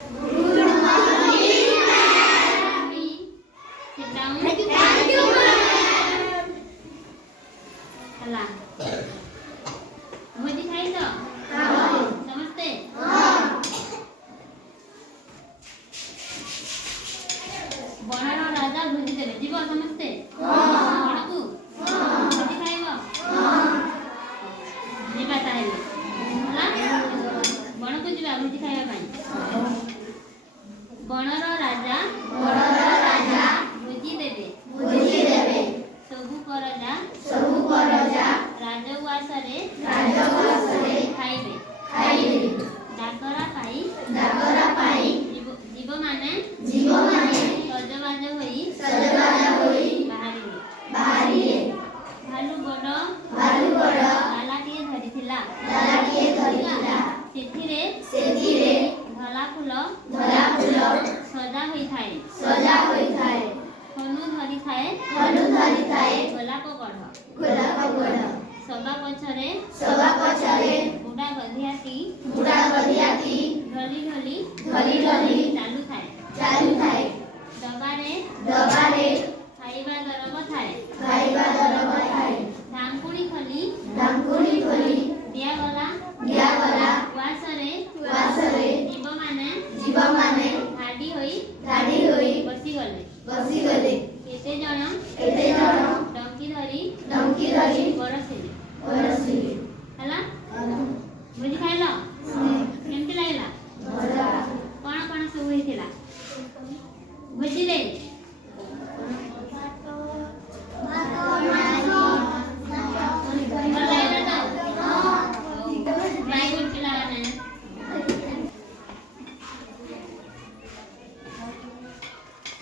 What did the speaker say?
Good morning, ma'am. Sit down. Thank you, ma'am. चला भोजी खाइल समझते बणर राजा भोजी देवे जीव समझते बण को भोजी खाइब जीवा ताहेले हला बण को जीवा भोजी खाइबा पाई बणर राजा भोजी देवे सबु करजा राजवासरे खाइबे डाकरा पाई जीव माने सजबाज होई बाहरिले भालु बड़ डालाटिए धरिथिला सेथिरे धला फूल सजा होइथाए हनु धरिथाए गोलाप गढ़ सभा पछरे बुढ़ा गधियाटी ढली चालू थाए डबारे खाइबा दरब थाए ढांकुणी खोली दियागला वासरे